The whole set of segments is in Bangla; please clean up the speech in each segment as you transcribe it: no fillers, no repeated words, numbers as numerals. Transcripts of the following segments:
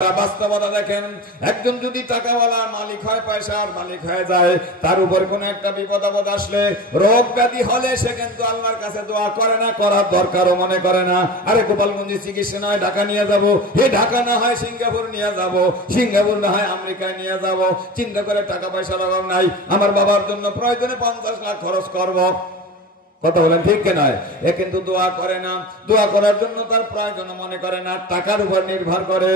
বাস্তবতা দেখেন, একজন যদি টাকাওয়ালা মালিক হয়, পয়সার মালিক হয়ে যায়, তার উপর কোন একটা বিপদ আপদ আসলে, রোগ ব্যাধি হলে সে কিন্তু আল্লাহর কাছে দোয়া করে না, করার দরকারও মনে করে না। আরে গোপালগঞ্জে চিকিৎসা নয় ঢাকা নিয়ে যাব, হে ঢাকা না হয় সিঙ্গাপুর নিয়ে যাব, সিঙ্গাপুর না হয় আমেরিকায় নিয়ে যাব, চিন্তা করে টাকা পয়সার অভাব নাই, আমার বাবার জন্য প্রয়োজনে 50 লাখ খরচ করব। কথা বলেন ঠিক কি নয়? এ কিন্তু দোয়া করে না, দোয়া করার জন্য তার প্রয়োজন মনে করে না, টাকার উপর নির্ভর করে।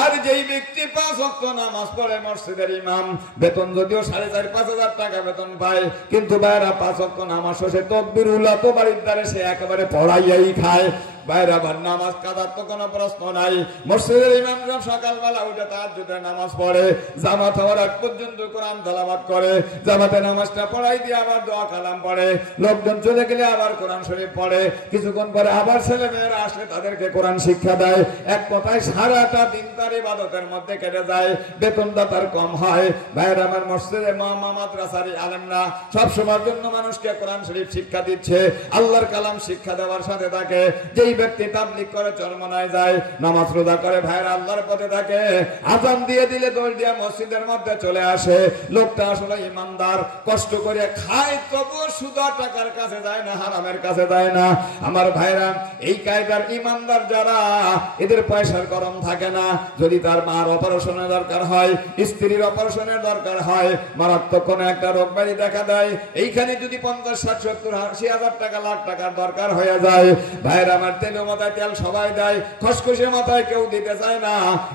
আর যেই ব্যক্তি 5 ওয়াক্ত নামাজ পড়ে, মসজিদের ইমাম, বেতন যদিও 4,500 5,000 টাকা বেতন পায়, কিন্তু বাইরা 5 ওয়াক্ত নামাজ শেষে তাকবীরুল্লাহ তো বাড়ির দ্বারে সে একেবারে পড়াইয়াই খায়। বাইরে আবার নামাজ কাদার তো কোনো প্রশ্ন নাই। মসজিদের ইমামরা সকালবেলা উঠে তাহাজ্জুদের নামাজ পড়ে, জামাত হওয়ার আগ পর্যন্ত কোরআন তেলাওয়াত করে, জামাতে নামাজটা পড়াই দিয়ে আবার দোয়া কালাম পড়ে, লোকজন চলে গেলে আবার কোরআন শরীফ পড়ে, কিছুক্ষণ পরে আবার ছেলে মেয়েরা আসলে তাদেরকে কোরআন শিক্ষা দেয়। এক কথায় সারাটা দিন তার ইবাদতের মধ্যে কেটে যায়, বেতনটা তার কম হয়। ভাইয়ের আমার মসজিদে মাদ্রাসার আলেমরা সব সময়ের জন্য মানুষকে কোরআন শরীফ শিক্ষা দিচ্ছে, আল্লাহর কালাম শিক্ষা দেওয়ার সাথে থাকে। যেই ব্যক্তি তাবলীগ করে চরমনায় যায়, নামাজ রোজা করে, ভাইয়ের আল্লাহর পথে থাকে, আযান দিয়ে দিলে দৌড় দিয়ে মসজিদের মধ্যে চলে আসে, লোকটা আসলে ইমানদার, কষ্ট করে খায়, তবুও সুদা টাকার কাছে যায় না, হারামের কাছে যায় না। আমার ভাইরা, এই কায়দার ইমানদার যারা, এদের পয়সার গরম থাকে না। যদি তার মার অপারেশনের দরকার হয়, স্ত্রীর অপারেশনের দরকার হয়, মারাত্মক কোনো একটা রোগ ব্যাধি দেখা দেয়, এইখানে যদি 50, 60, 70, 80 হাজার টাকা, লাখ টাকার দরকার হয়ে যায়, ভাইরা আমার, তেলে মাথায় তেল সবাই দেয়, খসখসে মাথায় কেউ দিতে চায় না।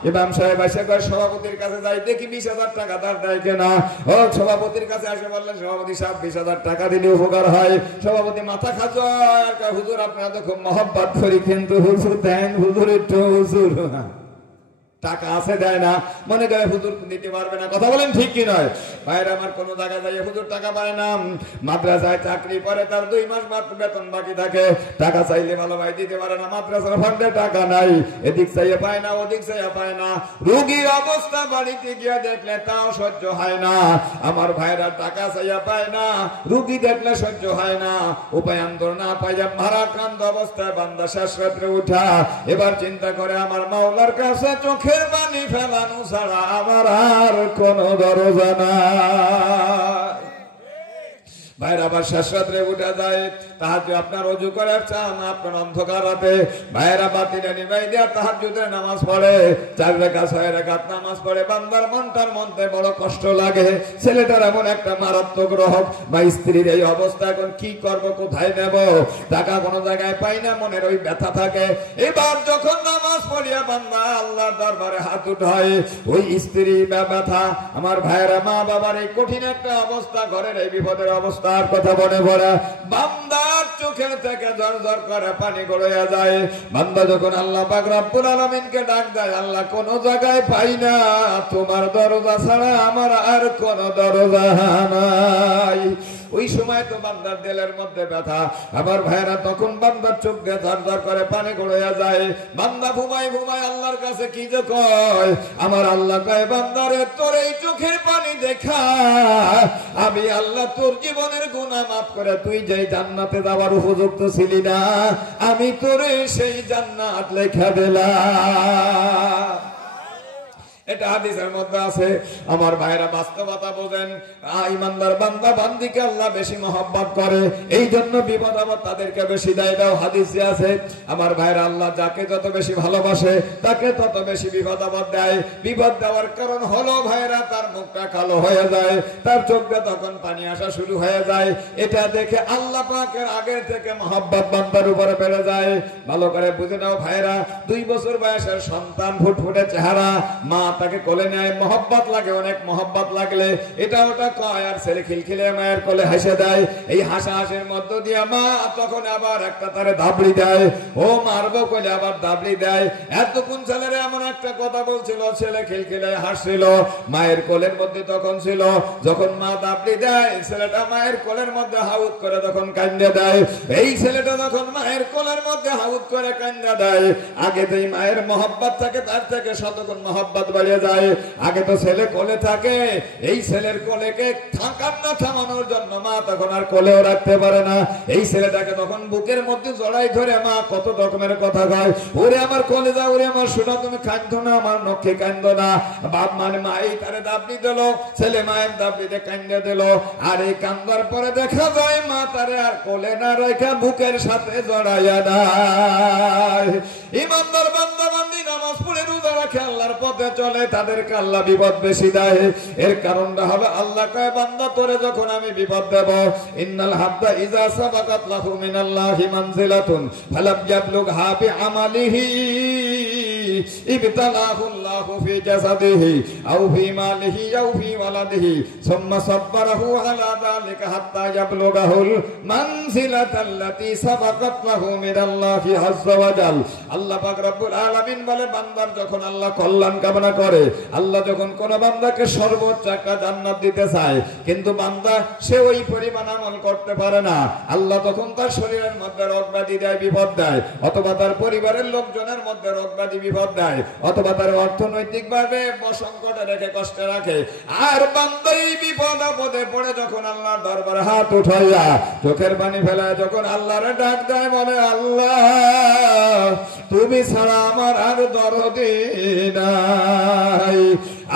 ইমাম সাহেব এসে কয় সভাপতির কাছে যাই, দেখি 20,000 টাকা তার দেয় কিনা। ও সভাপতির কাছে আসে বললেন, সভাপতি সাহেব 20,000 টাকা দিলে উপকার হয়। সভাপতি মাথা খাজয়, হুজুর আপনারা তো খুব মহব্বত করি, কিন্তু হুজুর দেন, হুজুর একটু, হুজুর টাকা আছে দেয় না, মনে করে হুজুর দিতে পারবে না। কথা বলেন ঠিক কি নয়? ভাইরা আমার, কোন জায়গায় যাই হুজুর টাকা পায় না, মাদ্রাসায় চাকরি করে, তার 2 মাস মাত্র বেতন বাকি থাকে, টাকা চাইলে ভালো ভাই দিতে পারে না, মাদ্রাসার ফান্ডে টাকা নাই, এদিক চাইয়ে পায় না, ওদিক চাইয়ে পায় না, রোগীর অবস্থা বাড়িতে গিয়ে দেখলে তাও সহ্য হয় না। আমার ভাইরা টাকা চাইয়া পায় না, রোগী দেখলে সহ্য হয় না, উপায়ান্তর না পাইয়া ভারাক্রান্ত অবস্থায় বান্দা শেষ রাত্রে উঠা এবার চিন্তা করে, আমার মাওলার কাছে চোখে পানি ফেলানো ছাড়া আমার আর কোন দরজা নাই। ভাইরা আবার শেষ রাত্রে উঠে যায়, তাহাজ্জুদ আপনার ওযু করার চান, আপনার অন্ধকার রাতে ভাইরা বাতিটা নিভাই দিয়া তাহাজ্জুদের নামাজ পড়ে, 4 রাকাত 6 রাকাত নামাজ পড়ে। বান্দার মনটার মধ্যে বড় কষ্ট লাগে, ছেলেটার এমন একটা মারাত্মক রোগ, বা স্ত্রীর এই অবস্থা, এখন কি করব, কোথায় নেব, টাকা কোনো জায়গায় পাই না, মনের ওই ব্যথা থাকে। এবার যখন নামাজ পড়িয়া বান্দা আল্লাহর দরবারে হাত উঠায়, ওই স্ত্রী ব্যথা, আমার ভাইরা মা বাবার এই কঠিন একটা অবস্থা, ঘরের এই বিপদের অবস্থা কথা মনে পড়ে, বান্দার চোখের থেকে ঝরঝর করে পানি গড়িয়ে যায়। বান্দা যখন আল্লাহ পাক রব্বুল আলামিনকে ডাক দেয়, আল্লাহ কোন জায়গায় পাই না, তোমার দরজা ছাড়া আমার আর কোন দরজা নাই। ওই সময় তো বান্দার দিলের মধ্যে ব্যথা। আবার ভাইরা, তখন বান্দার চোখ দিয়ে ঝরঝর করে পানি গড়িয়ে যায়, বান্দা ঘুমায় ঘুমায় আল্লাহর কাছে কি যে কয়, আমার আল্লাহ কয়, বান্দারে তোর এই চোখের পানি দেখা আমি আল্লাহ তোর জীবনের গুনাহ মাফ করে তুই যেই জান্নাতে যাওয়ার উপযুক্ত ছিলি না, আমি তোরে সেই জান্নাত লেখা দিলাম। এটা হাদিসের মধ্যে আছে। আমার ভাইরা, বাস্তবতা বোঝেন, ইমানদার বান্দা বান্দিকে আল্লাহ বেশি মহব্বত করে, এই জন্য বিপদ আপদ তাদেরকে বেশি দেয়, এটাও হাদিসে আছে। আমার ভাইরা, আল্লাহ যাকে যত বেশি ভালোবাসে তাকে তত বেশি বিপদ আপদ দেয়। বিপদ দেওয়ার কারণ হলো ভাইরা, তার মুখটা কালো হয়ে যায়, তার চোখে তখন পানি আসা শুরু হয়ে যায়। এটা দেখে আল্লাহ পাকের আগের থেকে মহব্বত বান্দার উপরে বেড়ে যায়। ভালো করে বুঝে নাও ভাইরা, 2 বছর বয়সের সন্তান, ফুটফুটে চেহারা, মা তাকে কোলে নেয়, মহব্বত লাগে, অনেক মহব্বত লাগলে এটা ওটা কয়, আর ছেলে খিলখিলে মায়ের কোলে হেসে দেয়। এই হাসা হাসির মধ্য দিয়ে মা তখন আবার একটা তারে দাবড়ি দেয়, ও মারবো কইলে আবার দাবড়ি দেয়। এতক্ষণ ছেলেরা এমন একটা কথা বলছিল, ছেলে খিলখিলে হাসছিল, মায়ের কোলের মধ্যে তখন ছিল। যখন মা দাবড়ি দেয়, ছেলেটা মায়ের কোলের মধ্যে হাউত করে তখন কান্দে দেয়। এই ছেলেটা যখন মায়ের কোলের মধ্যে হাউত করে কান্দে দেয়, আগে যেই মায়ের মহব্বত থাকে তার থেকে শতগুণ মহব্বত বেড়ে যায়। আগে তো ছেলে কোলে থাকে, এই ছেলের কোলেকে থাকার না থামানোর জন্য মা তখন আর কোলেও রাখতে পারে না। এই ছেলেটাকে তখন বুকের মধ্যে জড়াই ধরে মা কত রকমের কথা কয়, ওরে আমার কলেজা, ওরে আমার সোনা, তুমি কাঁদো না, আমার নখে কাঁদো না। বাপ মানে মা এই তারে দাবি দিল, ছেলে মায়ের দাবিতে কান্দে দিল। আর এই কান্দার পরে দেখা যায় মা তারে আর কোলে না রেখে বুকের সাথে জড়াইয়া দেয়। ইমানদার বান্দা বান্দি নামাজ পড়ে রোজা রাখে, আল্লাহর পথে চলে, তাদেরকে আল্লাহ বিপদ বেশি দেয়। এর কারণটা হলো আল্লাহ কয় বান্দা তোরে যখন আমি বিপদ দেব, ইন্নাল হাবদা ইজা সাবাকাত লাহু মিনাল্লাহি মানজিলাতুন ফালাম ইয়াবলুগহা বিআমালিহি ইবতালাহু আল্লাহু ফি জাসাদিহি আও ফি মালিহি আও ফি ওয়ালাদিহি সুম্মা সাব্বারাহু আলা যালিকা হাত্তা ইয়াবলুগাহুল মানজিলাতাল্লাতী সাবাকাত লাহু মিনাল্লাহি আযজা ওয়া জাল। আল্লাহ পাক রব্বুল আলামিন বলে বান্দার যখন আল্লাহ কল্যাণ কামনা করে, আল্লাহ যখন কোন বান্দাকে সর্বোচ্চ একটা জান্নাত দিতে চায়, কিন্তু বান্দা সে ওই পরিমাণ আমল করতে পারে না, আল্লাহ তখন তার শরীরের মধ্যে রোগব্যাধি দেয়, বিপদ দেয়, অথবা তার পরিবারের লোকজনের মধ্যে রোগব্যাধি বিপদ দেয়, অথবা তার অর্থনৈতিক ভাবে সংকটে রেখে কষ্টে রাখে। আর বান্দা এই বিপদ আপদে পড়ে যখন আল্লাহর দরবারে হাত উঠাইয়া চোখের পানি ফেলায় যখন আল্লাহরে ডাক দেয়, বলে আল্লাহ তুমি ছাড়া আমার আর দরদি নাই।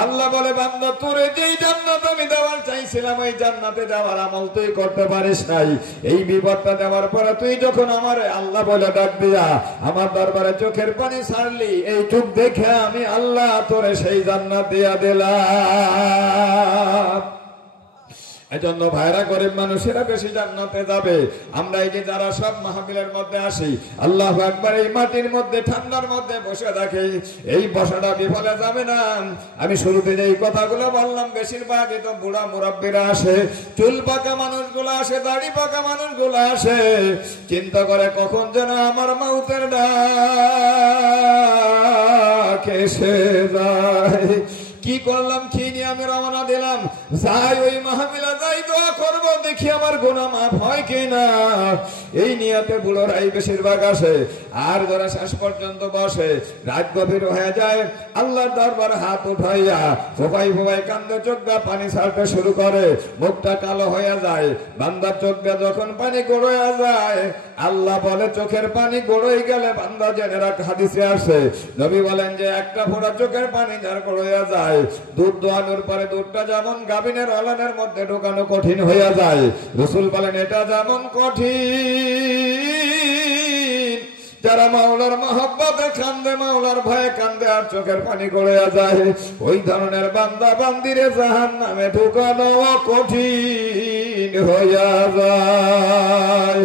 আল্লাহ বলে বান্দা তোরে যেই জান্নাত আমি দেওয়ার চাইছিলাম, ওই জান্নাতে যাওয়ার আমল তুই করতে পারিস নাই। এই বিপদটা দেওয়ার পরে তুই যখন আমার আল্লাহ বলে ডাক দিয়া আমার দরবারে চোখের পানি ছাড়লি, এই চোখ দেখে আমি আল্লাহ তোরে সেই জান্নাত দিয়া দিলাম। এজন্য ভাইরা গরিব মানুষেরা বেশি জান্নাতে যাবে। আমরা এই যে যারা সব মাহফিলের মধ্যে আসি, আল্লাহু আকবার, এই মাটির মধ্যে ঠান্ডার মধ্যে বসে থাকি, এই বসাটা বিফলে যাবে না। আমি শুরুতে যে এই কথাগুলো বললাম, বেশিরভাগই তো বুড়া মুরব্বীরা আসে, চুল পাকা মানুষগুলো আসে, দাড়ি পাকা মানুষগুলো আসে, চিন্তা করে কখন যেন আমার মাউতের ডাক এসে যায়। কি করলাম, কি নিয়ে আমি রওনা দিলাম, যাই ওই মাহফিলে যাই, দোয়া করবো, দেখি আমার গুনাহ মাফ হয় কিনা, এই নিয়তে বুড়োরাই বেশিরভাগ আসে। আর যারা শেষ পর্যন্ত বসে, রাত গভীর হয়ে যায়, আল্লাহর দরবারে হাত উঠাইয়া ফোপাই ফোপাই কান্দে, চোখ দিয়ে পানি ছাড়তে শুরু করে, মুখটা কালো হয়ে যায়। বান্দার চোখ দিয়ে যখন পানি গড়াইয়া যায়, আল্লাহ বলে চোখের পানি গড়াই গেলে বান্দা জেনে রাখ, হাদিসে আসে, নবী বলেন যে একটা ফোঁটা চোখের পানি যার গড়াইয়া যায়, দুধ দোয়ানোর পরে দুধটা যেমন গাভিনের ওলানের মধ্যে ঢোকানো কঠিন হইয়া যায়, রাসূল বলেন এটা যেমন কঠিন, যারা মাওলার মহব্বতে কান্দে, মাওলার ভয়ে কান্দে আর চোখের পানি গড়াইয়া যায়, ওই ধরনের বান্দা বান্দিরে জাহান্নামে ঢোকানো কঠিন হইয়া যায়।